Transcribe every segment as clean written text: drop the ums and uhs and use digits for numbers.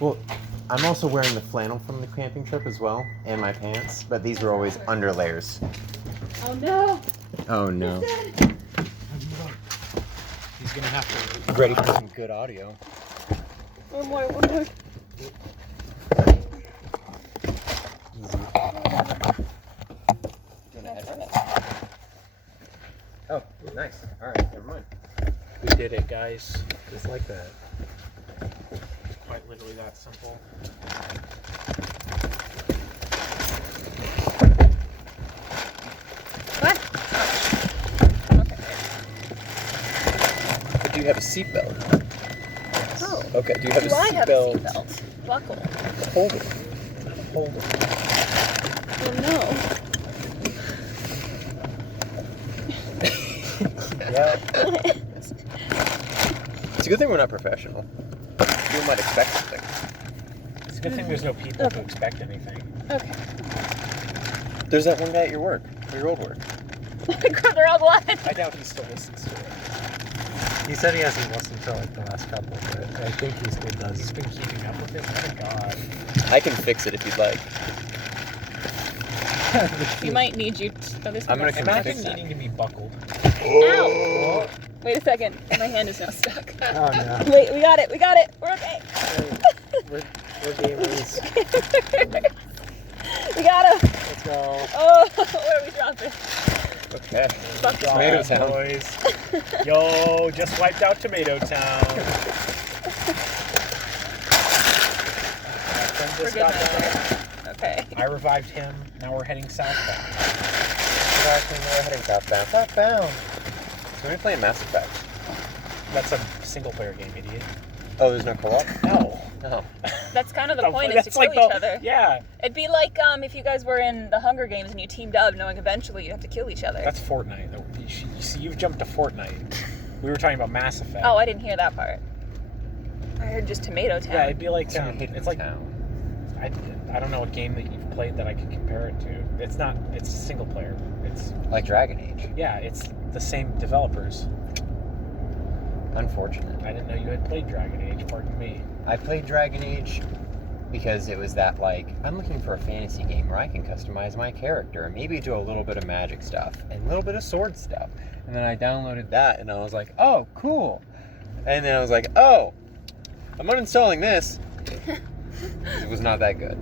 Well, I'm also wearing the flannel from the camping trip as well, and my pants, but these were always under layers. Oh no! Oh no. He's gonna have to... Ready for some good audio. One more. Easy. Oh, nice. Alright, never mind. We did it, guys. Just like that. Quite literally that simple. What? Okay. Do you have a seatbelt? Oh. Okay, do you have Do a I have a seatbelt? seatbelt? Buckle. Hold it. Hold it. Oh no. Yeah. It's a good thing we're not professional. People might expect something. It's a good thing there's no people to expect anything. Okay. There's that one guy at your work, or your old work. They're all blind. I doubt he still listens to it. He said he hasn't listened to like the last couple, but I think he still He's does. been keeping up with it. Thank God. I can fix it if you'd like. You might need you. Oh, this I'm one gonna has- come Imagine fix that. needing to be buckled. Ow! Wait a second. My hand is now stuck. Oh no. Wait, we got it. We're okay. We're gamers. We got him. Let's go. Oh, where are we dropping? Okay. Fuck it. Tomato Town. Boys. Yo, just wiped out Tomato Town. My friend We're just good got now. down. Okay. I revived him. Now we're heading southbound. We're heading southbound. Southbound. So we're playing Mass Effect. That's a single player game, idiot. Oh, there's no co-op? No. No. That's kind of the point, is to That's kill like each the- other. Yeah, It'd be like if you guys were in the Hunger Games and you teamed up, knowing eventually you have to kill each other. that's Fortnite. You see, you've jumped to Fortnite. We were talking about Mass Effect. Oh, I didn't hear that part. I heard just Tomato Town. Yeah, it'd be like It's like town. I don't know a game that you've played that I could compare it to. It's not. It's single player. It's Like Dragon Age. yeah. It's the same developers. Unfortunate. I didn't know you had played Dragon Age. Pardon me. I played Dragon Age because it was that, like, I'm looking for a fantasy game where I can customize my character and maybe do a little bit of magic stuff and a little bit of sword stuff. And then I downloaded that and I was like, oh, cool. And then I was like, oh, I'm uninstalling this. It was not that good.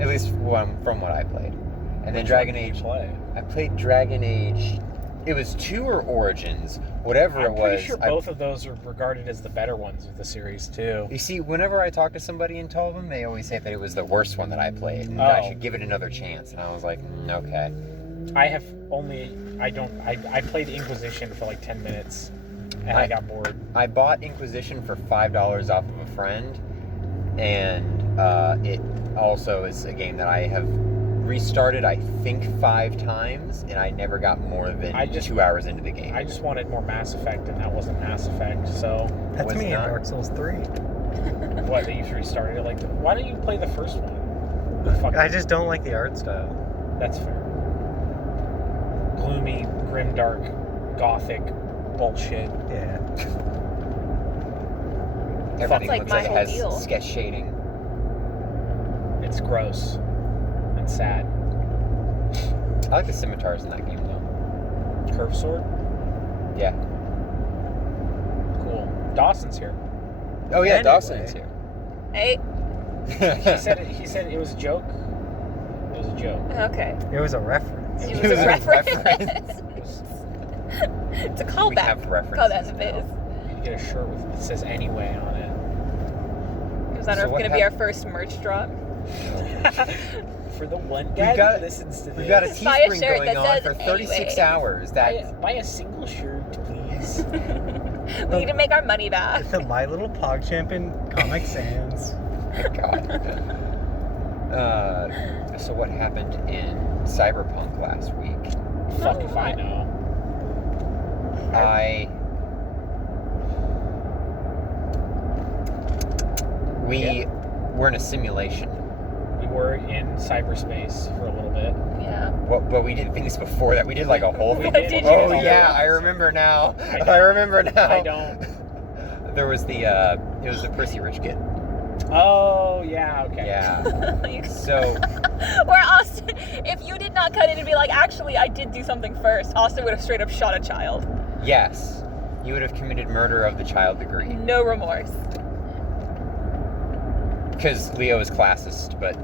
At least from what I played. And then Dragon Age. Play. I played Dragon Age. It was 2 or Origins, whatever it I'm was. pretty sure both of those are regarded as the better ones of the series too. You see, whenever I talk to somebody and told them, they always say that it was the worst one that I played, and Oh. I should give it another chance. And I was like, okay. I played Inquisition for like 10 minutes and I got bored. I bought Inquisition for $5 off of a friend, and it also is a game that I have restarted, I think, 5 times, and I never got more than 2 hours into the game. I just wanted more Mass Effect, and that wasn't Mass Effect, so... That's Was me in not. Dark Souls 3. What, that you've restarted it? Like, why don't you play the first one? The fucking- I just don't like the art style. That's fair. Gloomy, grimdark, gothic bullshit. Yeah. Everything like looks my like it whole has deal. sketch shading. It's gross and sad. I like the scimitars in that game, though. Curve sword? Yeah. Cool. Dawson's here. Oh, yeah, Anyway. Dawson's here. Hey. He said it was a joke. It was a joke. Okay. It was a reference. It It was a a reference. reference. It's a We callback. have references Call that in the now. biz. You need to get a shirt with it says anyway on it. Is that So what going to be our first merch drop? For the one guy got- that listens to this. We've got a Just buy a Teespring shirt going that on says for 36 anyway. hours. That buy a single shirt, please. We need to make our money back. The My Little Pogchamp in Comic Sans. God. So what happened in Cyberpunk last week? Fuck if I know. We were in a simulation. We were in cyberspace for a little bit. Yeah. But we did things before that. We did like a whole We thing. did. Did you Oh do? yeah, I remember now. I I remember now. I don't. There was it was the Prissy Rich Kid. Oh, yeah, okay. Yeah. So, Where Austin, if you did not cut in and be like, actually, I did do something first, Austin would have straight up shot a child. yes, you would have committed murder of the child degree. No remorse. Because Leo is classist, but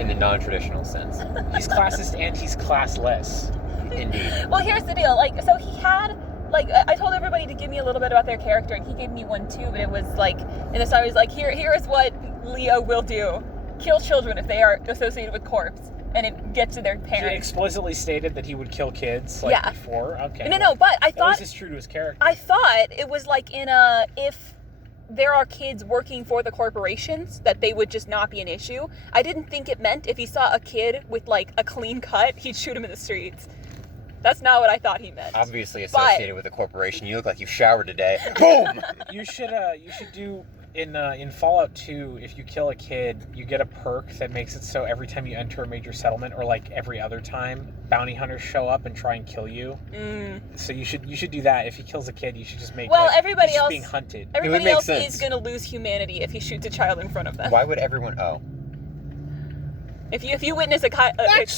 in the non-traditional sense. He's classist and he's classless. Indeed. Well, here's the deal. Like, so he had, like, I told everybody to give me a little bit about their character, and he gave me one too, but it was like, in the story, he was like, here is what Leo will do. Kill children if they are associated with corpse, and it gets to their He parents. explicitly stated that he would kill kids, like, Yeah. before? Okay. No, but I At thought, least it's true to his character. I thought it was like in a, if there are kids working for the corporations, that they would just not be an issue. I didn't think it meant if he saw a kid with, like, a clean cut, he'd shoot him in the streets. That's not what I thought he meant. Obviously associated with a corporation. You look like you showered today. Boom! You should do in Fallout 2, if you kill a kid, you get a perk that makes it so every time you enter a major settlement, or like every other time, bounty hunters show up and try and kill you. So you should do that. If he kills a kid, you should just make everybody he's else being hunted. Everybody make else sense. is gonna lose humanity if he shoots a child in front of them. Why would everyone... Oh. If you witness a kid That's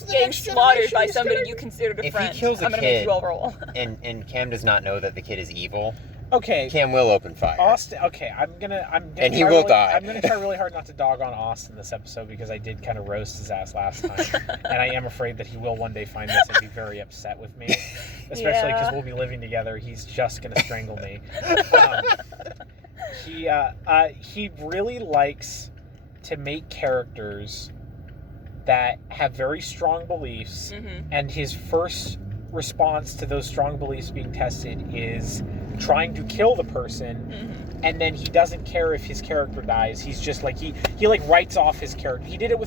the getting next slaughtered by generation somebody is you considered a If he friend, kills a I'm gonna kid- make you all roll. And Cam does not know that the kid is evil. Okay. Cam will open fire. Austin. Okay, I'm gonna. And he try will really, die. I'm gonna try really hard not to dog on Austin this episode because I did kind of roast his ass last time, and I am afraid that he will one day find this and be very upset with me, especially because Yeah. we'll be living together. He's just gonna strangle me. He really likes to make characters that have very strong beliefs, and his first response to those strong beliefs being tested is trying to kill the person, and then he doesn't care if his character dies. He's just like he like writes off his character. He does it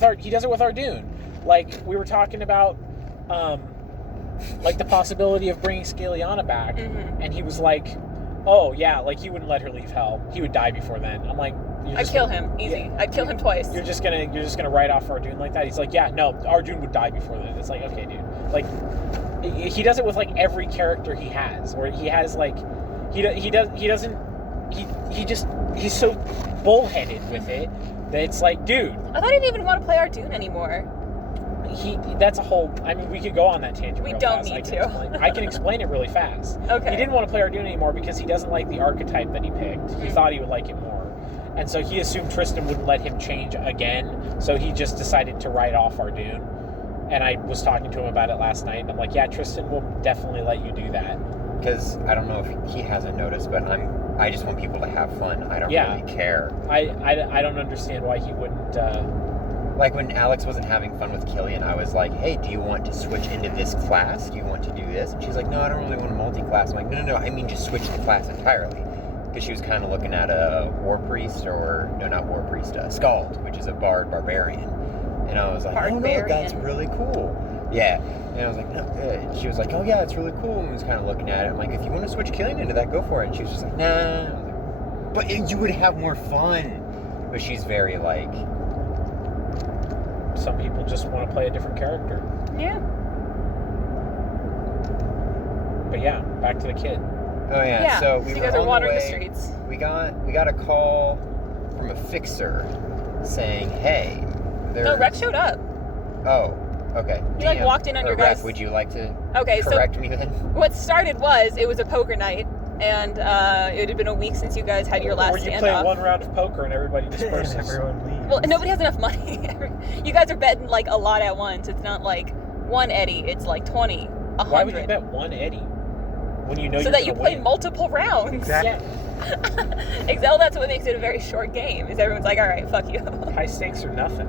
with Ardoon. Like we were talking about like the possibility of bringing Scaliana back, and he was like, oh yeah, like he wouldn't let her leave hell. He would die before then. I'm like, I'd kill him easy. Yeah. I'd kill him twice. You're just gonna write off Ardoon like that? He's like, yeah, no, Ardoon would die before then. It's like, okay, dude. Like, he does it with like every character he has, or he has like, he's so bullheaded with it that it's like, dude. I thought he didn't even want to play Ardoon anymore. That's a whole. I mean, we could go on that tangent. We real don't fast. need to. I can explain it really fast. Okay. He didn't want to play Ardoon anymore because he doesn't like the archetype that he picked. He thought he would like it more, and so he assumed Tristan wouldn't let him change again. So he just decided to write off Ardoon. And I was talking to him about it last night, and I'm like, yeah, Tristan will definitely let you do that. Because I don't know if he hasn't noticed, but I just want people to have fun. I don't really care. I don't understand why he wouldn't. Like when Alex wasn't having fun with Killian, I was like, hey, do you want to switch into this class? Do you want to do this? And she's like, no, I don't really want to multi-class. I'm like, no, I mean just switch the class entirely. Because she was kind of looking at a war priest, a Skald, which is a bard barbarian. And I was like, oh no, that's really cool. Yeah. And I was like, no, good. She was like, oh yeah, it's really cool. And was kind of looking at it. I'm like, if you want to switch Killian into that, go for it. And she was just like, nah. I was like, but you would have more fun. But she's very like... Some people just want to play a different character. Yeah. But yeah, back to the kid. Oh yeah. So we you were guys are on wandering the way. streets. We got a call from a fixer saying, hey, No, Rex showed up. Oh, okay. He like walked in on your Ref, guys. would you like to Okay, correct me then? What started was it was a poker night, and it had been a week since you guys had your last Or you standoff. play one round of poker and everybody disperses. And everyone leaves. Well, nobody has enough money. You guys are betting like a lot at once. It's not like one Eddie. It's like 20, 100. Why would you bet one Eddie when you know so you're that you gonna play win? multiple rounds. Exactly. Yeah. Excel, that's what makes it a very short game. Is everyone's like, all right, fuck you. High stakes or nothing.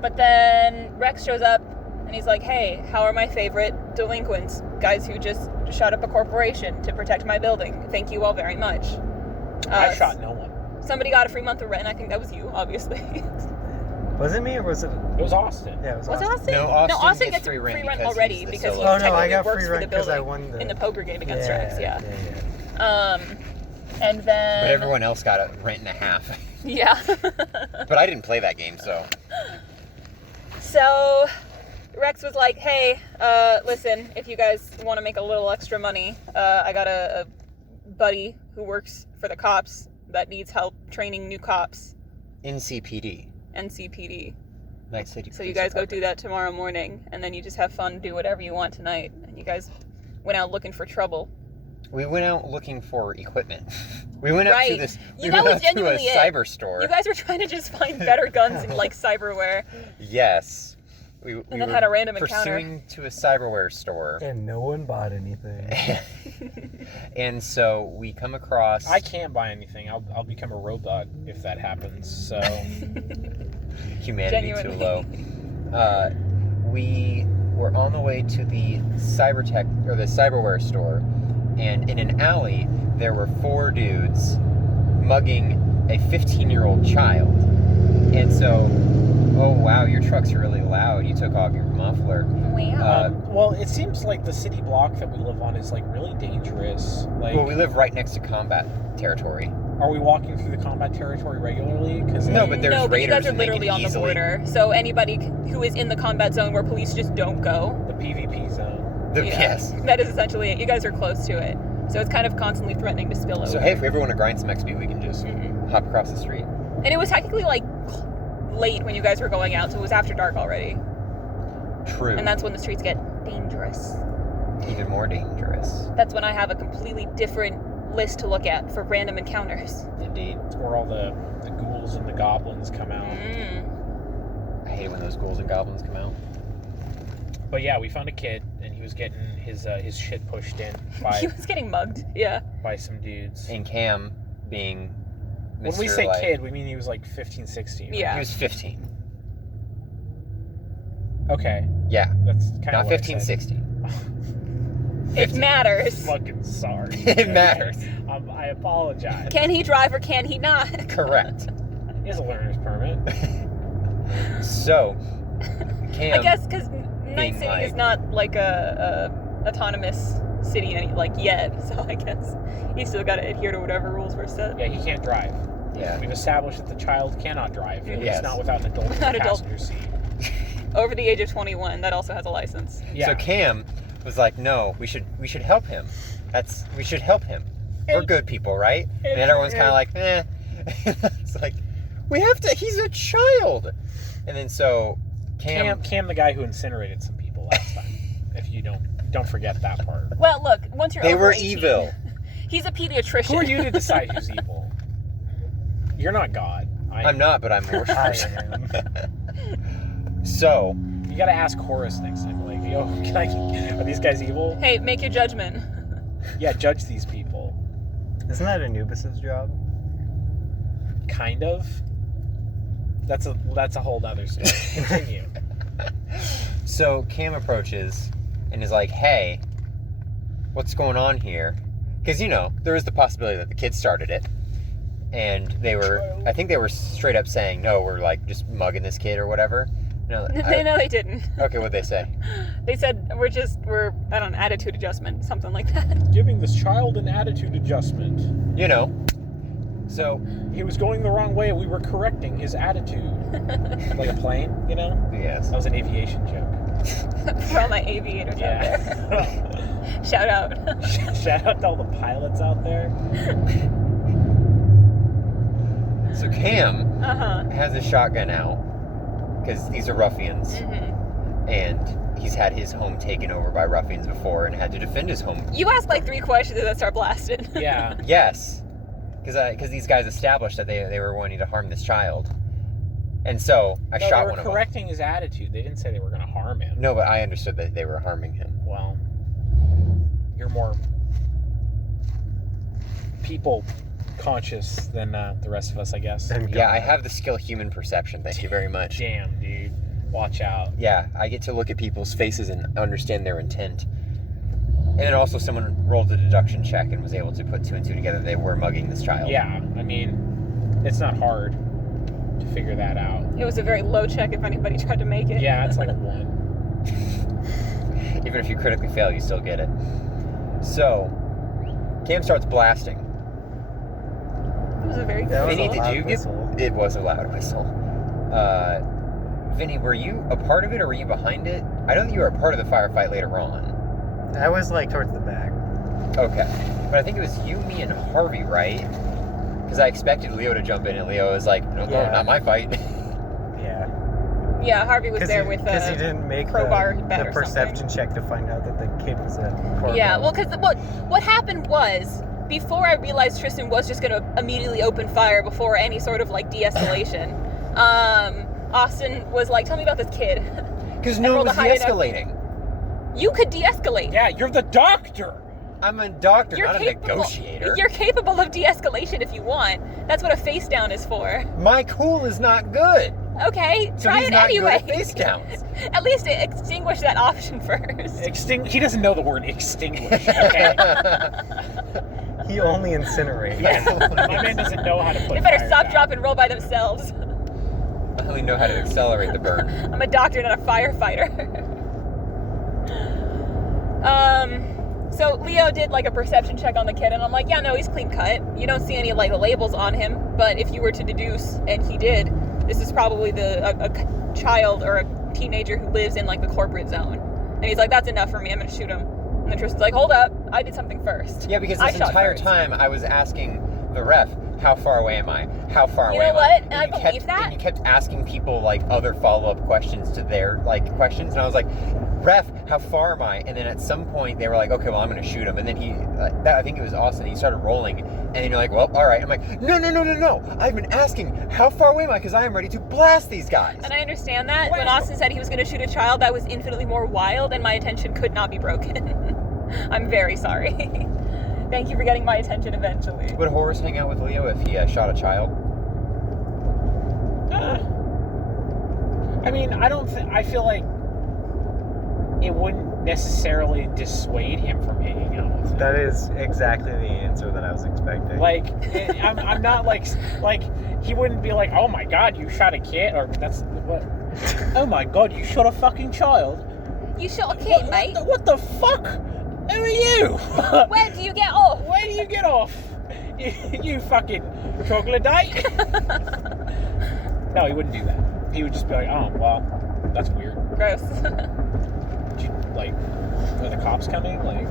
But then Rex shows up and he's like, hey, how are my favorite delinquents? Guys who just shot up a corporation to protect my building. Thank you all very much. I shot no one. Somebody got a free month of rent. I think that was you, obviously. Was it me or was it? It was Austin. Yeah, it was Was it Austin. Austin? No, Austin gets gets free rent because already he's the because he solo. Oh no, I technically got works free for rent the because I building won in the poker game against Rex. Yeah. And then. But everyone else got a rent and a half. Yeah. But I didn't play that game, so. So Rex was like, hey, listen, if you guys want to make a little extra money, I got a buddy who works for the cops that needs help training new cops. NCPD. NCPD. Night City. So you Police guys go do Department. that tomorrow morning, and then you just have fun, do whatever you want tonight. And you guys went out looking for trouble. We went out looking for equipment. We went out Right. to this. We That went was out to a genuinely it. cyber store. You guys were trying to just find better guns and like cyberware. Yes. We then were had a random encounter. pursuing to a cyberware store. And no one bought anything. And so we come across. I can't buy anything. I'll become a robot if that happens. So Humanity Genuinely. too low. We were on the way to the cybertech or the cyberware store, and in an alley there were 4 dudes mugging a 15-year-old child. And so, oh wow, your truck's really loud. You took off your muffler. Wow. well, it seems like the city block that we live on is like really dangerous. Like, Well, we live right next to combat territory. are we walking through the combat territory regularly? Because No, but there's no, but you guys raiders are and they can literally on the easily- border. So anybody who is in the combat zone where police just don't go, the PvP zone. Yes. that is essentially it. You guys are close to it. So it's kind of constantly threatening to spill over. So hey, if we ever want to grind some XP, we can just Mhm. hop across the street. And it was technically like late when you guys were going out, so it was after dark already. True. And that's when the streets get dangerous. Even more dangerous. That's when I have a completely different list to look at for random encounters. Indeed. It's where all the ghouls and the goblins come out. Mm. I hate when those ghouls and goblins come out. But yeah, we found a kid, and he was getting his shit pushed in He by was getting mugged. Yeah. by some dudes. And Cam being Mr. When we say like, kid, we mean he was like 15, 16. right? Yeah. he was 15. Okay, Yeah. that's kind of Not 15, 16. It 15. matters. Fucking sorry. It matters. I apologize. Can he drive or can he not? Correct. He has a learner's permit. So, Cam. I guess because Night being City like- is not like a autonomous city like yet, so I guess you still got to adhere to whatever rules were set. Yeah, he can't drive. Yeah. We've established that the child cannot drive. At Yes. least not without an adult in the Without adult. passenger seat. Over the age of 21, that also has a license. Yeah. So Cam was like, "No, we should help him. We should help him. We're And- good people, right?" And and- everyone's kind of like, "Eh." It's like, we have to. He's a child. And then so Cam, the guy who incinerated some people last time. If you don't forget that part. Well, look, once you're they over were 18, evil. He's a pediatrician. Who are you to decide who's evil? You're not God. I'm not, but I'm I worse. am. So You gotta ask Horus next time. Like, yo, are these guys evil? Hey, make your judgment. Yeah, judge these people. Isn't that Anubis's job? Kind of. That's a whole other story. Continue. So Cam approaches and is like, "Hey, what's going on here?" Because there is the possibility that the kids started it, and I think they were straight up saying, "No, we're like just mugging this kid or whatever." No, No, they didn't. okay, what'd they say? They said we're I don't know, attitude adjustment, something like that. Giving this child an attitude adjustment. So He was going the wrong way. We were correcting his attitude. Like a plane, yes. That was an aviation joke. For all my aviators out there. Yeah. Shout out. Shout out to all the pilots out there. So Cam Uh-huh. has a shotgun out because these are ruffians, Hmm. and he's had his home taken over by ruffians before and had to defend his home. You ask like 3 questions and then start blasting. Yeah. Yes, because these guys established that they were wanting to harm this child, and so I No, shot they were one of them. correcting his attitude. They didn't say they were going to harm him. No, but I understood that they were harming him. Well, you're more people conscious than the rest of us, I guess. And Yeah, I God. have the skill human perception. Thank you very much. Damn, dude. Watch out. Yeah, I get to look at people's faces and understand their intent. And then also someone rolled a deduction check and was able to put 2 and 2 together. They were mugging this child. Yeah, I mean, it's not hard to figure that out. It was a very low check if anybody tried to make it. Yeah, it's like a 1. Even if you critically fail, you still get it. So, Cam starts blasting. It was a very That was Vinny, a did loud you get... whistle. It was a loud whistle. Vinny, were you a part of it or were you behind it? I know that you were a part of the firefight later on. I was like towards the back. Okay. But I think it was you, me, and Harvey, right? Because I expected Leo to jump in, and Leo was like, no, Yeah. not my fight. Yeah. Yeah, Harvey was there with because he didn't make crowbar the bat or perception check to find out that the kid was a corpse. Yeah, well, because what happened was, before I realized Tristan was just going to immediately open fire before any sort of, like, de-escalation, Austin was like, tell me about this kid. Because no one was de-escalating. You could de-escalate. Yeah, you're the doctor. I'm a doctor, not a negotiator. You're capable of de-escalation if you want. That's what a face down is for. My cool is not good. Okay, So try he's it not anyway. good at face downs. At least extinguish that option first. He doesn't know the word extinguish, okay? He only incinerates. Yeah, my man doesn't know how to put They better fires stop, uh, out. drop, and roll by themselves. I only know how to accelerate the burn. I'm a doctor, not a firefighter. So Leo did like a perception check on the kid, and I'm like, yeah, no, he's clean cut. You don't see any like labels on him, but if you were to deduce, and he did, this is probably a child or a teenager who lives in like the corporate zone. And he's like, that's enough for me. I'm gonna shoot him. And then Tristan's like, hold up, I did something first. Yeah, because I this shot entire first. time I was asking the ref, how far away am I? How far You away know am I? what? And I you believe kept, that. And you kept asking people like other follow-up questions to their like questions, and I was like, ref, how far am I? And then at some point they were like, okay, well, I'm gonna shoot him. And then I think it was Austin, he started rolling, and then you're like, well, all right. I'm like, no. I've been asking, how far away am I? Because I am ready to blast these guys. And I understand that. When Austin said he was going to shoot a child, that was infinitely more wild, and my attention could not be broken. I'm very sorry. Thank you for getting my attention eventually. Would Horace hang out with Leo if he shot a child? I mean, I feel like it wouldn't necessarily dissuade him from hanging out with him. That is exactly the answer that I was expecting. Like, I'm not like he wouldn't be like, oh my god, you shot a kid, or that's what? Oh my god, you shot a fucking child. You shot a kid, mate. What the fuck? Who are you? Where do you get off? Where do you get off? You fucking troglodyte. No, he wouldn't do that. He would just be like, oh well, that's weird. Gross. Did you, like, are the cops coming? Like,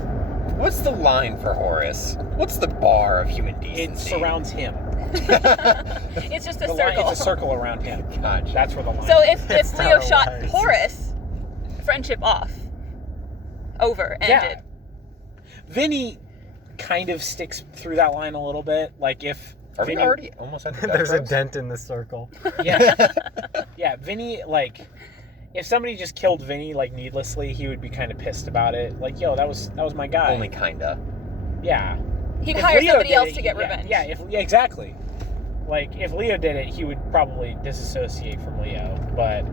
What's the line for Horace? What's the bar of human it decency? surrounds him. It's just a The circle. line, it's a circle around him. Gotcha. That's where the line. So if It's Leo not shot wise. Horace, friendship off. Over. Ended. Yeah. Vinny kind of sticks through that line a little bit. Like if Are we Vinny, already almost at the There's a Velcros? dent in the circle. yeah, yeah, Vinny, like, if somebody just killed Vinny like needlessly, he would be kind of pissed about it. Like, yo, that was my guy. Only kinda. Yeah. He'd If hire Leo somebody did else it, to get yeah, revenge. Yeah, exactly. Like, if Leo did it, he would probably disassociate from Leo. But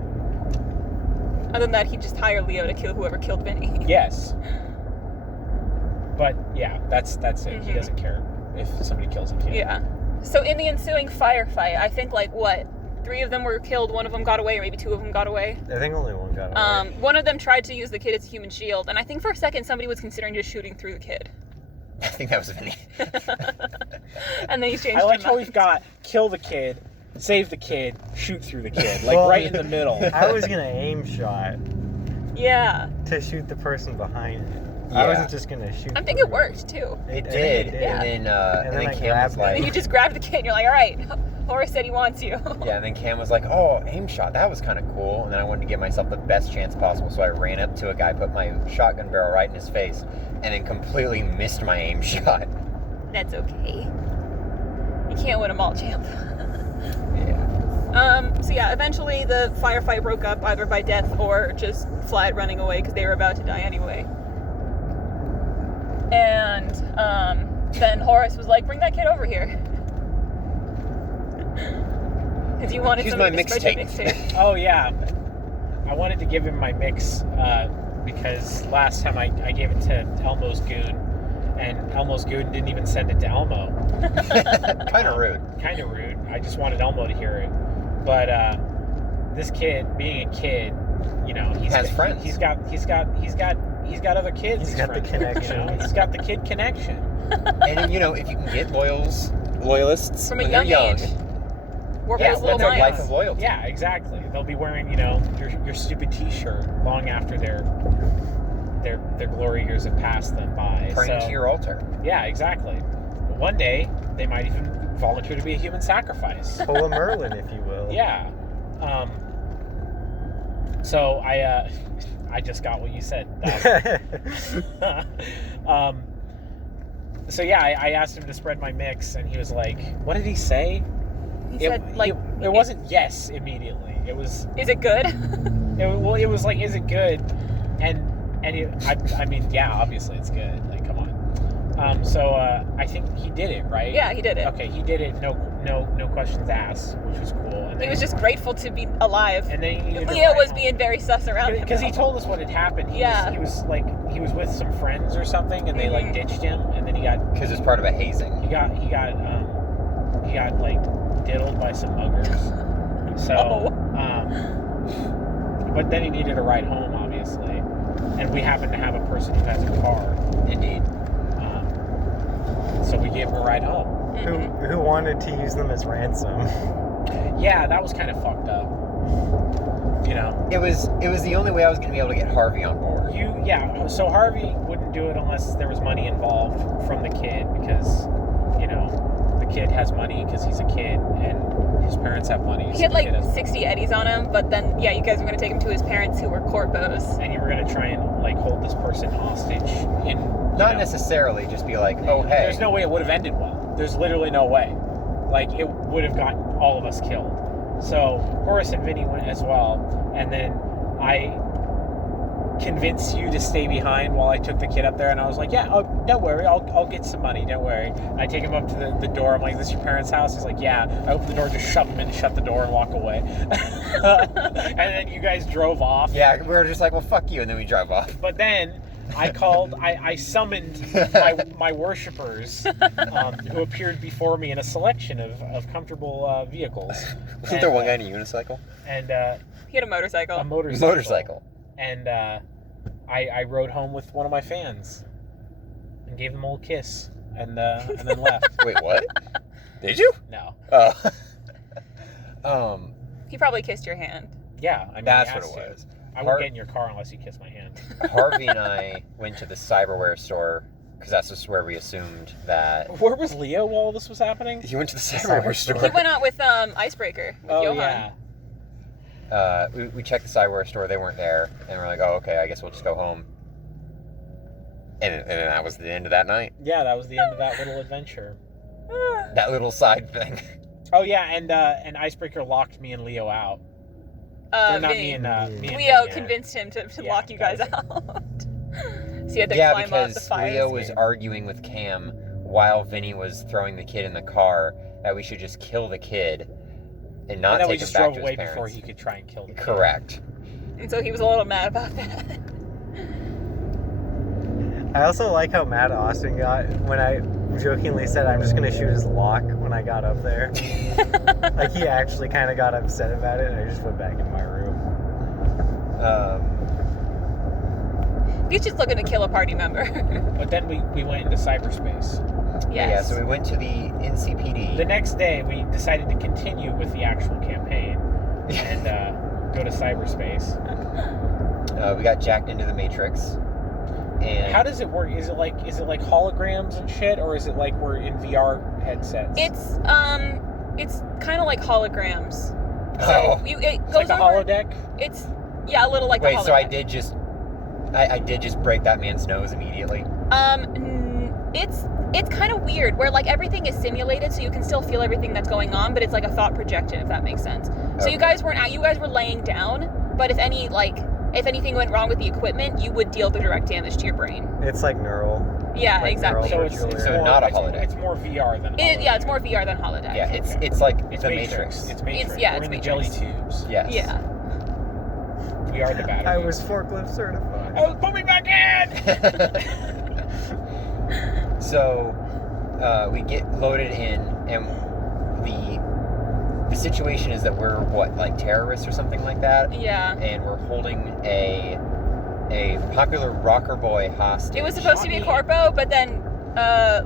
Other than that, he'd just hire Leo to kill whoever killed Vinny. yes. But yeah, that's it. He Mhm. doesn't care if somebody kills a kid. Yeah. So in the ensuing firefight, I think like what? 3 of them were killed, 1 of them got away, or maybe 2 of them got away. I think only one got away. One of them tried to use the kid as a human shield, and I think for a second somebody was considering just shooting through the kid. I think that was Vinny. And then he changed I like his how mind. we've got kill the kid, save the kid, shoot through the kid, like Well, right in the middle. I was gonna aim shot Yeah. to shoot the person behind it. Yeah. I wasn't just gonna shoot. I think it worked too. It I think did. it did. Yeah. And then And then I Cam grabbed was it. like, And then you just grabbed the kid and you're like, alright, Horace said he wants you. yeah, and then Cam was like, oh, aim shot, that was kind of cool. And then I wanted to give myself the best chance possible, so I ran up to a guy, put my shotgun barrel right in his face, and then completely missed my aim shot. That's okay. You can't win them all, champ. Yeah. So yeah, eventually the firefight broke up either by death or just flat running away because they were about to die anyway. And then Horace was like, bring that kid over here. Because you wanted Here's somebody my to spread your mixtape. mixtape. Oh yeah, I wanted to give him my mix because last time I gave it to Elmo's goon, and Elmo's goon didn't even send it to Elmo. Kind of rude. Kind of rude. I just wanted Elmo to hear it. But this kid, being a kid, you know, Has friends. He's got other kids. He's got the friends with, connection. You know? He's got the kid connection. And you know, if you can get loyalists From a when young they're young, age. Work Yeah, those live little their minds. life of loyalty. Yeah, exactly. They'll be wearing, you know, your stupid T-shirt long after their glory years have passed them by. Praying So, to your altar. yeah, exactly. But one day, they might even volunteer to be a human sacrifice. Pull a Merlin, if you will. Yeah. So I just got what you said. So yeah, I asked him to spread my mix, and he was like, "What did he say?" He said, like, it wasn't yes immediately. It was. Is it good? It was like, "Is it good?" And I mean, yeah, obviously it's good. Like, come on. So I think he did it, right? Yeah, he did it. Okay, he did it. No questions asked, which was cool. And He was just grateful to be alive. And then Leo was being very sus around him. because he told us what had happened. He was with some friends or something, and they like ditched him, and then he got Because it's part of a hazing. he got like diddled by some muggers. So but then he needed a ride home, obviously, and we happen to have a person who has a car. Indeed. So we gave him a ride home. Who wanted to use them as ransom. Yeah, that was kind of fucked up. You know. It was the only way I was going to be able to get Harvey on board. So Harvey wouldn't do it unless there was money involved from the kid, because, you know, the kid has money because he's a kid and his parents have money. He had like 60 eddies on him, but then, yeah, you guys were going to take him to his parents who were corpos. And you were going to try and, like, hold this person hostage in... Not necessarily, just be like, oh, hey. There's no way it would have ended well. There's literally no way. Like, it would have gotten all of us killed. So Horace and Vinny went as well, and then I convinced you to stay behind while I took the kid up there, and I was like, yeah, don't worry, I'll get some money, don't worry. I take him up to the door. I'm like, this your parents' house? He's like, yeah. I open the door, just shove him in, shut the door, and walk away. And then you guys drove off. Yeah, we were just like, well, fuck you, and then we drove off. But then I summoned my worshippers, who appeared before me in a selection of comfortable vehicles. Wasn't there one guy in a unicycle? And He had a motorcycle. a motorcycle. Motorcycle. And I rode home with one of my fans and gave them a little kiss, and then left. Wait, what? Did you? No. Oh. He probably kissed your hand. Yeah, I mean, That's he what has it to. was. I won't get in your car unless you kiss my hand. Harvey and I went to the cyberware store because that's just where we assumed that. Where was Leo while all this was happening? He went to the cyberware store. He went out with Icebreaker, with Oh, Johan. yeah. We checked the cyberware store. They weren't there, and we're like, oh, okay, I guess we'll just go home. And then that was the end of that night. Yeah, that was the end of that little adventure. That little side thing. Oh, yeah, and Icebreaker locked me and Leo out. Or not Vinny. me and Leo Vinny, convinced him to Yeah, lock you guys that out. So you had to Yeah, climb up the because fire Leo was escape. arguing with Cam while Vinny was throwing the kid in the car that we should just kill the kid and not and then we take him just back drove to away his parents. before he could try and kill the kid. Correct. And so he was a little mad about that. I also like how mad Austin got when I jokingly said I'm just gonna shoot his lock when I got up there. Like, he actually kind of got upset about it, and I just went back in my room. He's just looking to kill a party member. But then we went into cyberspace. Yes. Yeah, so we went to the NCPD. The next day, we decided to continue with the actual campaign and go to cyberspace. We got jacked into the Matrix. And How does it work? Is it like holograms and shit, or is it like we're in VR headsets? It's kind of like holograms. Oh. So it It's goes like a over. holodeck. It's a little like Wait, a holodeck. so I did just break that man's nose immediately. It's kind of weird where like everything is simulated, so you can still feel everything that's going on, but it's like a thought projection, if that makes sense. So Okay. you guys were laying down, but if anything went wrong with the equipment, you would deal the direct damage to your brain. It's like neural. Yeah, Like exactly. So it's So more, not a it's, holodeck. It's more VR than a holodeck. Yeah, it's more VR than holodeck. Yeah, it's Okay. it's like It's the Matrix. Matrix. It's Matrix. yeah, We're it's in the Matrix. jelly tubes. Yes. Yeah. We are the battery. I was forklift certified. Oh, put me back in! So we get loaded in, and the situation is that we're like terrorists or something like that, Yeah. and we're holding a popular rocker boy hostage. It was supposed to be a corpo, but then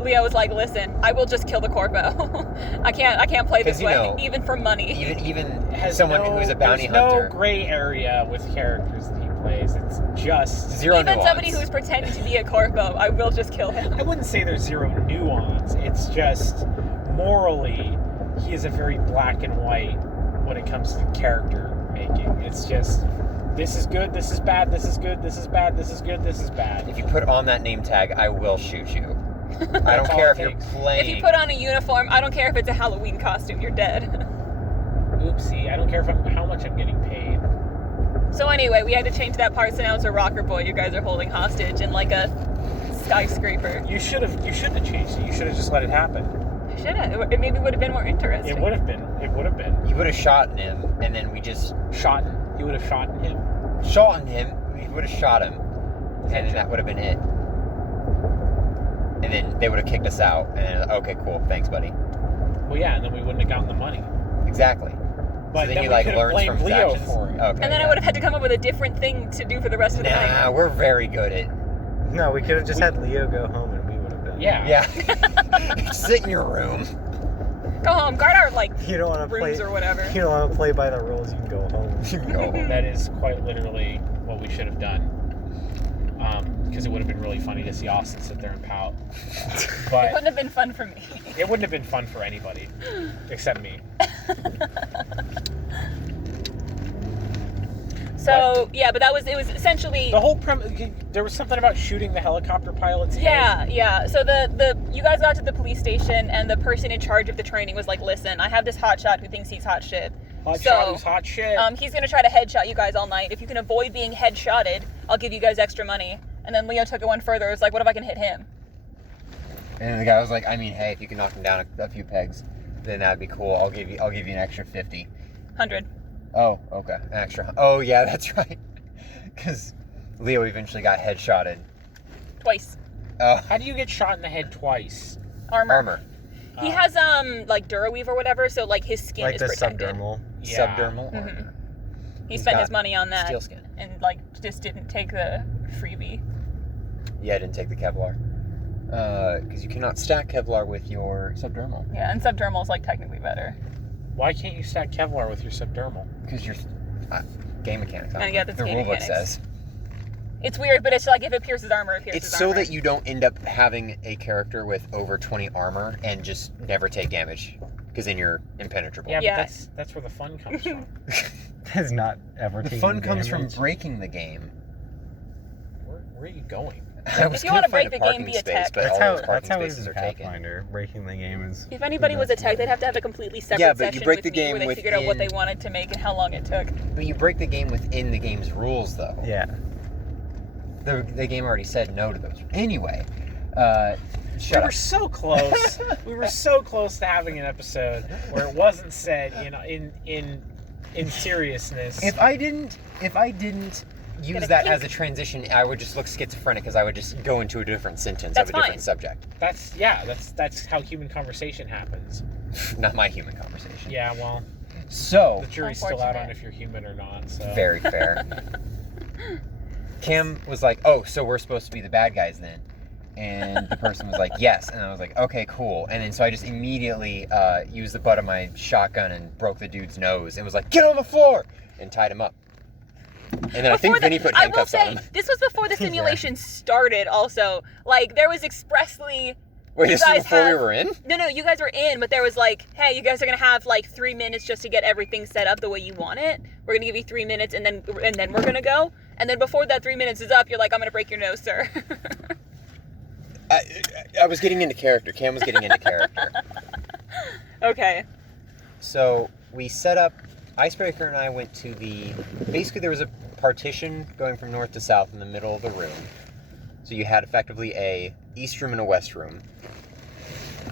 Leo was like, "Listen, I will just kill the corpo. I can't play this 'Cause, you way, know, even for money." even Has someone who's a bounty there's hunter. no gray area with characters that he plays. It's just Zero Even nuance. somebody who's pretending to be a corpo, I will just kill him. I wouldn't say there's zero nuance. It's just morally, he is a very black and white when it comes to character making. It's just, this is good, this is bad, this is good, this is bad, this is good, this is bad. If you put on that name tag, I will shoot you. I don't That's all care it if you're takes. playing. If you put on a uniform, I don't care if it's a Halloween costume, you're dead. Oopsie, I don't care how much I'm getting paid. So anyway, we had to change that part, so now it's a rocker boy you guys are holding hostage in like a skyscraper. You should have changed it. You should have just let it happen. I should have. It maybe would have been more interesting. It would have been. You would have shot him, and then we just Shot. He would have shot him. shot him. We would have shot him, and then that would have been it. And then they would have kicked us out. And then, okay, cool, thanks, buddy. Well, yeah, and then we wouldn't have gotten the money. Exactly. But so then then you we like could have learn from blamed his Leo actions. for it. Okay. And then I would have had to come up with a different thing to do for the rest of the Nah, night. we're very good at. No, we could have just had Leo go home and we would have been. Yeah. Yeah. Sit in your room. Go home, guard our like You don't want to play. rooms or whatever. You don't want to play by the rules. You can go home. Go home. That is quite literally what we should have done. Because it would have been really funny to see Austin sit there and pout. It But wouldn't have been fun for me. it wouldn't have been fun for anybody except me. So yeah, but it was essentially The whole there was something about shooting the helicopter pilot's head. yeah. So the you guys got to the police station and the person in charge of the training was like, listen, I have this hotshot who thinks he's hot shit. Hot So, shot, who's hot shit. He's gonna try to headshot you guys all night. If you can avoid being headshotted, I'll give you guys extra money. And then Leo took it one further. It's like, what if I can hit him? And the guy was like, I mean, hey, if you can knock him down a few pegs, then that'd be cool. I'll give you an extra 50. 100. Oh, okay, an extra. Oh yeah, that's right. Because Leo eventually got headshotted. Twice. Oh, How do you get shot in the head twice? Armor. He Oh. has like Duraweave or whatever, so like his skin Like is the protected. subdermal. Yeah. Subdermal Mhm. armor. He He's spent got his money on that Steel skin. and like just didn't take the freebie. Yeah, I didn't take the Kevlar. Because you cannot stack Kevlar with your subdermal. Yeah, and subdermal is like technically better. Why can't you stack Kevlar with your subdermal? Because your game mechanics. I don't yeah, know. that's the game rulebook mechanics. says. It's weird, but it's like if it pierces armor, it pierces It's armor. so that you don't end up having a character with over 20 armor and just never take damage. Because then you're impenetrable. Yeah, Yeah. but that's where the fun comes from. Has not ever. The taken fun comes from damage. breaking the game. Where are you going? I was If you gonna wanna find break a the game, parking be a space, tech. but That's all how. those parking That's how it is spaces in are taken. Pathfinder. Breaking the game is. If anybody was a tech, they'd have to have a completely separate Yeah, but you session break with the me game where they figured out what they within- wanted to make and how long it took. But you break the game within the game's rules, though. Yeah. The game already said no to those. Anyway, We shut were up. so close. We were so close to having an episode where it wasn't said, in seriousness. If I didn't use Get a that kink. as a transition, I would just look schizophrenic because I would just go into a different sentence That's of a different fine. subject. That's how human conversation happens. Not my human conversation. Yeah, well, So, the jury's still out on Unfortunate. if you're human or not. So very fair. Kim was like, "Oh, so we're supposed to be the bad guys then?" And the person was like, "Yes." And I was like, "Okay, cool." And then so I just immediately used the butt of my shotgun and broke the dude's nose and was like, "Get on the floor!" and tied him up. And then I think Vinny put I will handcuffs say, on him. this was before the Yeah. simulation started also. Like, there was expressly... Wait, you this is guys before we have- were in? No, you guys were in, but there was like, hey, you guys are going to have like 3 minutes just to get everything set up the way you want it. We're going to give you 3 minutes and then we're going to go. And then before that 3 minutes is up, you're like, I'm going to break your nose, sir. I was getting into character. Cam was getting into character. Okay. So we set up. Icebreaker and I went to basically there was a partition going from north to south in the middle of the room. So you had effectively a east room and a west room.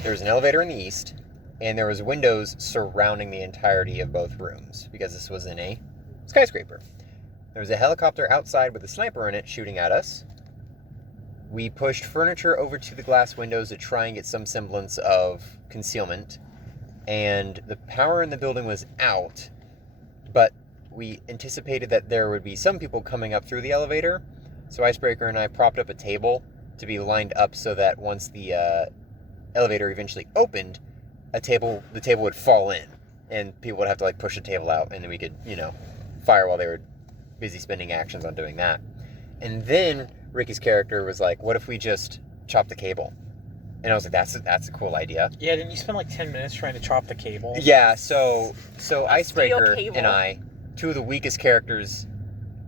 There was an elevator in the east, and there was windows surrounding the entirety of both rooms because this was in a skyscraper. There was a helicopter outside with a sniper in it shooting at us. We pushed furniture over to the glass windows to try and get some semblance of concealment. And the power in the building was out, but we anticipated that there would be some people coming up through the elevator. So Icebreaker and I propped up a table to be lined up so that once the elevator eventually opened, the table would fall in, and people would have to like push the table out, and then we could, fire while they were busy spending actions on doing that. And then Ricky's character was like, "What if we just chop the cable?" And I was like, that's a cool idea. Yeah, didn't you spend like 10 minutes trying to chop the cable? Yeah, so steel Icebreaker cable. and I, two of the weakest characters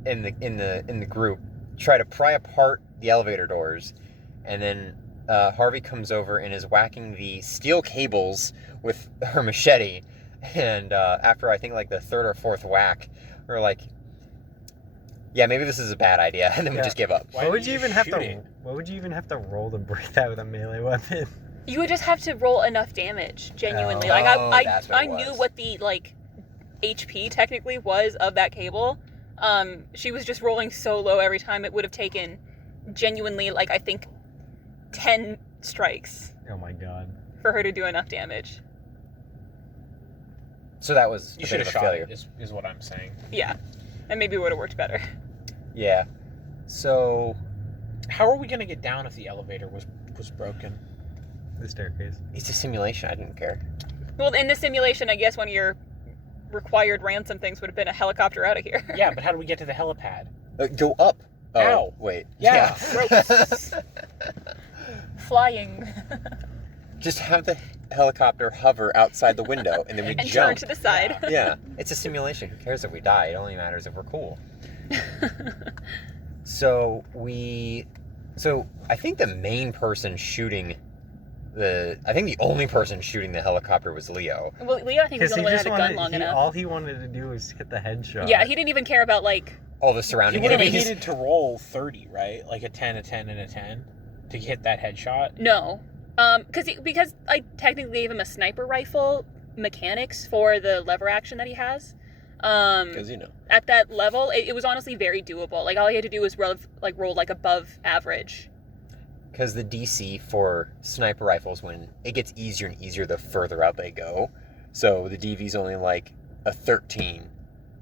in the group, try to pry apart the elevator doors, and then Harvey comes over and is whacking the steel cables with her machete. And after I think like the third or fourth whack, we're like, yeah, maybe this is a bad idea, and then we just give up. Why What would did you you even have shoot to? it? What would you even have to roll to break that with a melee weapon? You would just have to roll enough damage, genuinely. Oh. Like That's what I it knew was. what the like HP technically was of that cable. She was just rolling so low every time. It would have taken genuinely like I think 10 strikes Oh my god. for her to do enough damage. So that was You a should bit have of a shot failure. it, is what I'm saying. Yeah, and maybe it would have worked better. Yeah. So How are we going to get down if the elevator was broken? The staircase. it's a simulation. I didn't care. Well, in the simulation, I guess one of your required ransom things would have been a helicopter out of here. Yeah, but how do we get to the helipad? Go up. Oh, Ow. wait. Yeah. Ropes. Flying. Just have the helicopter hover outside the window, and then we And turn jump. to the side. Yeah, it's a simulation. Who cares if we die? It only matters if we're cool. So I think the main person shooting I think the only person shooting the helicopter was Leo. Well, Leo, I think, was Because the he only one just that had a gun wanted. long He, enough. all he wanted to do was hit the headshot. Yeah, he didn't even care about like. All the He surrounding would have enemies. needed to roll 30, right? Like a 10, a 10, and a 10 to hit that headshot. No, because I technically gave him a sniper rifle mechanics for the lever action that he has. Because At that level, it was honestly very doable. Like all he had to do was roll like above average. Because the DC for sniper rifles, when it gets easier and easier the further out they go. So the DV's only like a 13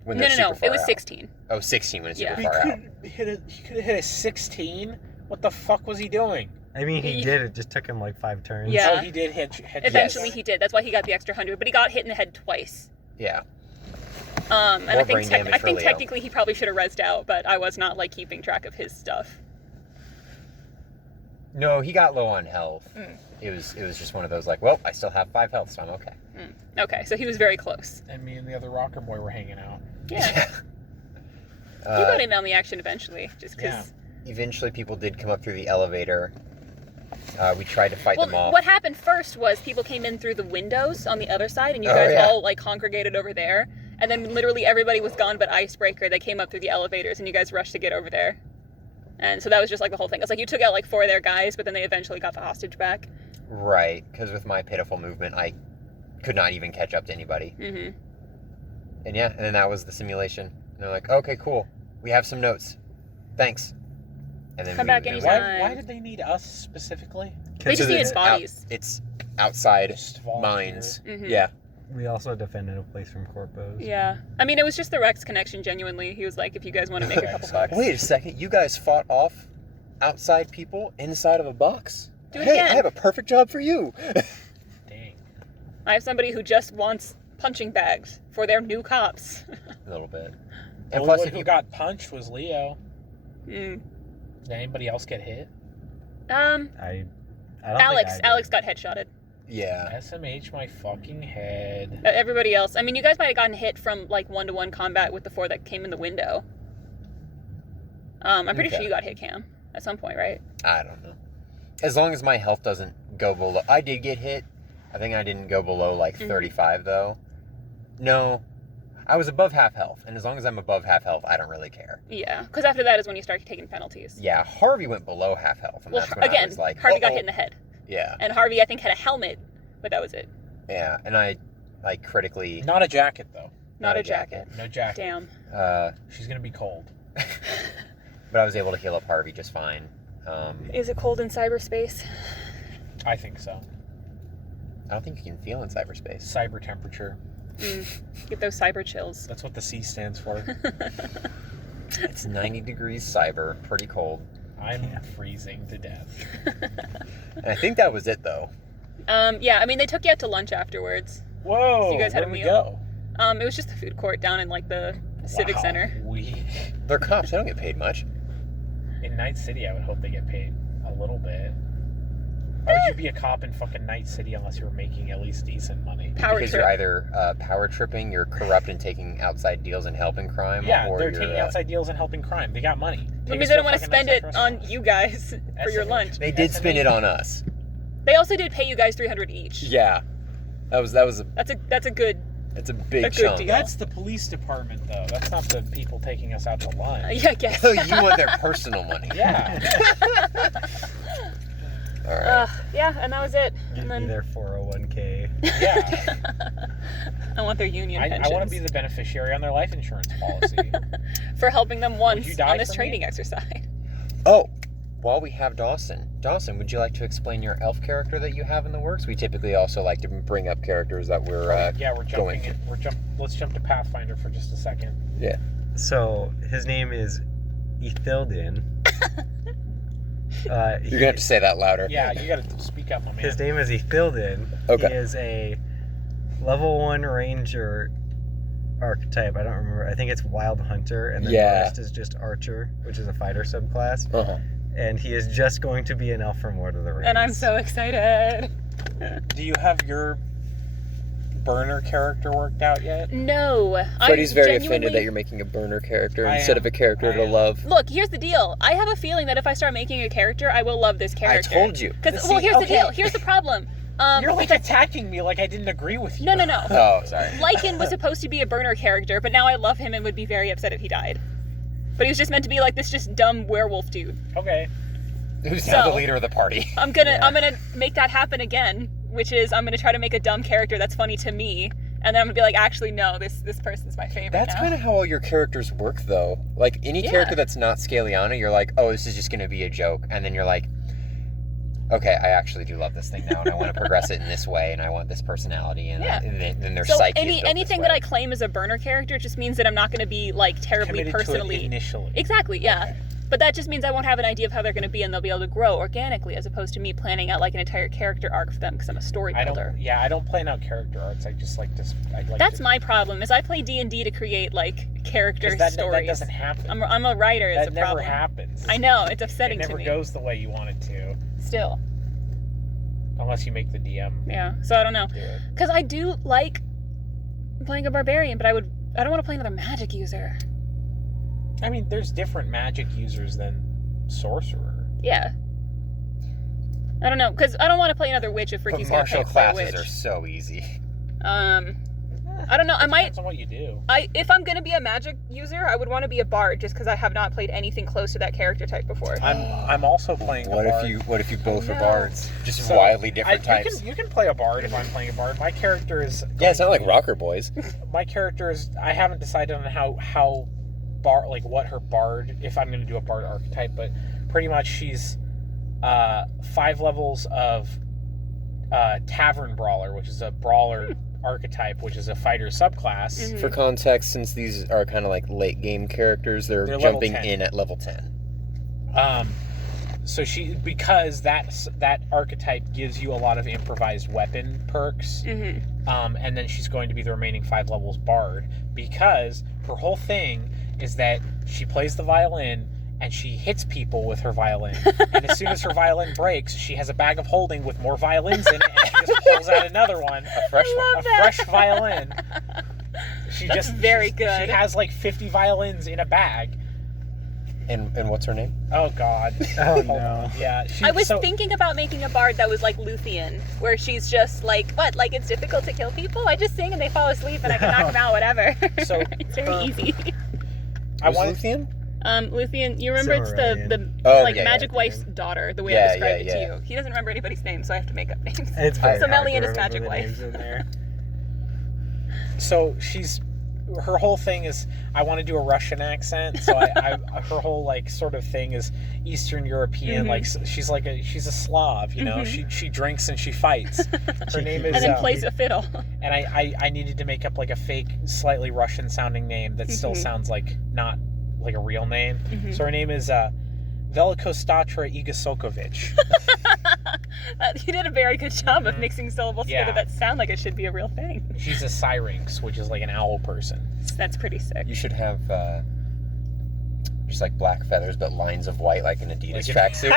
when they're super far It was out. 16. Oh, 16 when it's Yeah. super He far out. could have hit a 16. What the fuck was he doing? I mean, he did. It just took him like 5 turns. Yeah. Oh, he did hit. Eventually, he did. That's why he got the extra 100. But he got hit in the head twice. Yeah. And More I think brain damage for Leo. technically he probably should have rezzed out, but I was not like keeping track of his stuff. No, he got low on health. Mm. It was just one of those like, well, I still have 5 health, so I'm okay. Okay, so he was very close. And me and the other rocker boy were hanging out. Yeah. You got in on the action eventually, just because. Eventually, people did come up through the elevator. We tried to fight them off. What happened first was people came in through the windows on the other side, and you Oh, guys yeah. all like congregated over there. And then literally everybody was gone but Icebreaker. They came up through the elevators, and you guys rushed to get over there. And so that was just like the whole thing. It's like you took out like 4 of their guys, but then they eventually got the hostage back. Right, because with my pitiful movement, I could not even catch up to anybody. Mm-hmm. And yeah, and then that was the simulation. And they're like, okay, cool. We have some notes. Thanks. And then Come we back moved anytime. Why did they need us specifically? They just So needed it's bodies. It's outside Just volunteer. mines. Mhm. Yeah. We also defended a place from corpos. Yeah. I mean, it was just the Rex connection, genuinely. He was like, if you guys want to make a couple bucks. Wait a second. You guys fought off outside people inside of a box? Do it Hey, again. I have a perfect job for you. Dang. I have somebody who just wants punching bags for their new cops. A little bit. The And only plus, one if who you got punched was Leo. Mm. Did anybody else get hit? I don't Alex. think I Alex did. got headshotted. yeah. SMH my fucking head. Everybody else. I mean, you guys might have gotten hit from like 1-to-1 combat with the 4 that came in the window. I'm pretty Okay. sure you got hit, Cam, at some point, right? I don't know. As long as my health doesn't go below. I did get hit. I think I didn't go below like Mhm. 35 though. No. I was above half health, and as long as I'm above half health, I don't really care. Yeah, because after that is when you start taking penalties. Yeah, Harvey went below half health, and Well, that's when I again, was like, Harvey got uh-oh. hit in the head, Yeah, and Harvey I think had a helmet, but that was it. yeah, and I like critically. Not a jacket though. Not a jacket. No jacket. Damn. She's gonna be cold. But I was able to heal up Harvey just fine. Is it cold in cyberspace? I think so. I don't think you can feel in cyberspace. Cyber temperature. Get those cyber chills. That's what the C stands for. It's 90 degrees cyber, pretty cold. I'm freezing to death. And I think that was it though. Yeah, I mean they took you out to lunch afterwards. Whoa! So you guys had a where'd we meal? go? It was just the food court down in like the civic Wow. center. They're cops. They don't get paid much. In Night City, I would hope they get paid a little bit. Why would you be a cop in fucking Night City unless you were making at least decent money? Because you're either power tripping, you're corrupt and taking outside deals and helping crime. Yeah, or they're taking taking outside deals and helping crime. They got money. That means they don't want to spend it on you guys for your lunch. They did spend it on us. They also did pay you guys $300 each. Yeah, that's a good. It's a big good chunk. deal. That's the police department, though. That's not the people taking us out to lunch. Yeah, I guess. Oh, you want their personal money? Yeah. All right. Yeah, and that was it. Give And me then their 401k. Yeah. I want their union I pensions. want to be the beneficiary on their life insurance policy. for helping them once you die on this for training me? exercise. Oh, while we have Dawson, would you like to explain your elf character that you have in the works? We typically also like to bring up characters that we're we're going jumping. Let's jump to Pathfinder for just a second. Yeah. So his name is Ethildin. You're gonna have to say that louder. Yeah, you gotta speak up, my man. His name is Ethildin. Okay. He is a level 1 ranger archetype. I don't remember. I think it's Wild Hunter, and then the rest is just Archer, which is a fighter subclass. Uh-huh. And he is just going to be an elf from Lord of the Rings. And I'm so excited. Do you have your burner character worked out yet? No. Freddie's I'm very genuinely... offended that you're making a burner character I instead am. of a character I to am. love. Look, here's the deal. I have a feeling that if I start making a character, I will love this I character. told you. Because, See, here's the okay. deal. Here's the problem. You're like attacking me like I didn't agree with you. No. Oh, sorry. Lycan was supposed to be a burner character, but now I love him and would be very upset if he died. But he was just meant to be like this just dumb werewolf dude. Okay. Who's now So- the leader of the party? I'm gonna make that happen again, which is I'm gonna try to make a dumb character that's funny to me, and then I'm gonna be like, actually no, this person's my favorite. That's kind of how all your characters work, though. Like, any Yeah. character that's not Scaliana, you're like, oh, this is just going to be a joke. And then you're like, okay, I actually do love this thing now, and I want to progress it in this way, and I want this personality, and, Yeah. and then their so psyche is built anything this that way. I claim as a burner character just means that I'm not gonna be like terribly Committed to it personally. initially. Exactly, yeah. Okay. But that just means I won't have an idea of how they're going to be, and they'll be able to grow organically, as opposed to me planning out like an entire character arc for them because I'm a story builder. I don't plan out character arcs. I just like to. That's my problem. Is I play D&D to create like character that stories. That doesn't happen. I'm a writer. It's That a never problem. happens. I know it's upsetting It to never me. goes the way you want it to, Still, unless you make the DM yeah. So I don't know, do it. because I do like playing a barbarian, but I don't want to play another magic user. I mean, there's different magic users than sorcerer. Yeah. I don't know, because I don't want to play another witch if But Ricky's going to play martial a classes witch. are so easy. I don't know. I might. Depends on what you do. If I'm gonna be a magic user, I would want to be a bard, just because I have not played anything close to that character type before. I'm also playing. What a if bard. you both are No. bards? Just So, wildly different you types. You can play a bard if I'm playing a bard. My character is. Yeah, it's not like Rocker Boys. My character is. I haven't decided on how what her bard, if I'm going to do a bard archetype, but pretty much she's 5 levels of tavern brawler, which is a brawler archetype, which is a fighter subclass. Mhm. For context, since these are kind of like late game characters, they're They're level jumping 10. in at level 10. So because that archetype gives you a lot of improvised weapon perks. Mm-hmm. And then she's going to be the remaining 5 levels bard, because her whole thing is that she plays the violin and she hits people with her violin. And as soon as her violin breaks, she has a bag of holding with more violins in it, and she just pulls out another one, A fresh one. a fresh violin. That's very good. She has like 50 violins in a bag. And what's her name? Oh God. Oh, Hold no. on. Yeah. I was thinking about making a bard that was like Luthien, where she's just like, what? Like it's difficult to kill people? I just sing and they fall asleep and I can knock them out, whatever. So, it's very easy. I Was want. Luthien? Luthien, you remember it's the Oh, like yeah, magic yeah. wife's daughter, the way Yeah, I described yeah, it to yeah. you. He doesn't remember anybody's name, so I have to make up names. It's very So hard Melian to is remember magic the wife. names in there. So her whole thing is, I want to do a Russian accent. So her whole like sort of thing is Eastern European. Mhm. Like she's a Slav, you know. Mhm. She drinks and she fights. Her name is And then plays a fiddle. and I needed to make up like a fake, slightly Russian sounding name that still Mhm. sounds like not like a real name. Mhm. So her name is Velikostatra Igasokovich. You did a very good job of Mhm. mixing syllables Yeah. together that sound like it should be a real thing. She's a Syrinx, which is like an owl person. That's pretty sick. You should have Just like black feathers, but lines of white, like an Adidas Like tracksuit.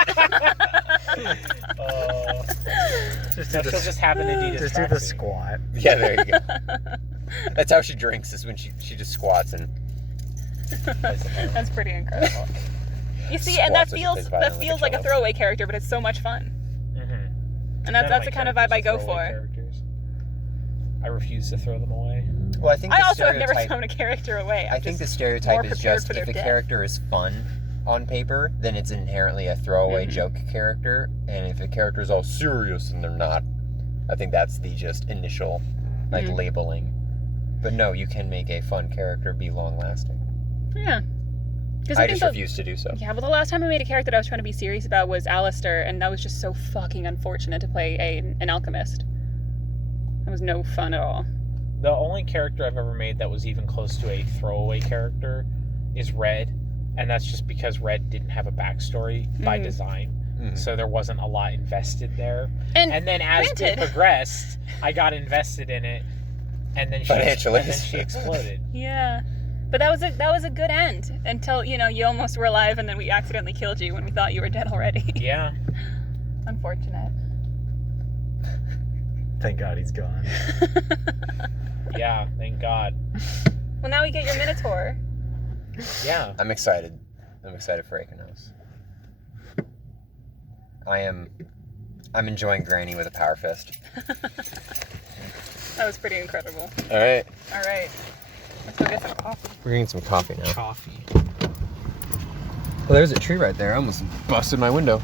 She'll just have an Adidas Just do the tracksuit. squat. Yeah, there you go. That's how she drinks, is when she just squats and That's pretty incredible. You see, and that Squats like a feels pig that fighting feels like like a a throwaway character, but it's so much fun. Mm-hmm. And that's the kind of vibe I go for. Characters. I refuse to throw them away. well, I think I the also have never stereotype- thrown a character away. I I'm think the just stereotype more is prepared just for their if a death. character is fun on paper, then it's inherently a throwaway Mhm. joke character, and if a character is all serious and they're not, I think that's the just initial like Mhm. labeling. But no, you can make a fun character be long lasting. Yeah. Because I think just refuse to do so. Yeah, well, the last time I made a character that I was trying to be serious about was Alistair, and that was just so fucking unfortunate to play an alchemist. That was no fun at all. The only character I've ever made that was even close to a throwaway character is Red, and that's just because Red didn't have a backstory by Mhm. design, Mhm. so there wasn't a lot invested there. And And then as it granted- progressed, I got invested in it, and then Financially. she exploded. yeah, but that was a good end until you almost were alive, and then we accidentally killed you when we thought you were dead already. Yeah. Unfortunate. Thank God he's gone. Yeah, thank God. Well, now we get your Minotaur. Yeah. I'm excited. I'm excited for Akenos. I'm enjoying Granny with a power fist. That was pretty incredible. All right. All right, let's go get some coffee. We're getting some coffee now. Coffee. Well, there's a tree right there. I almost busted my window.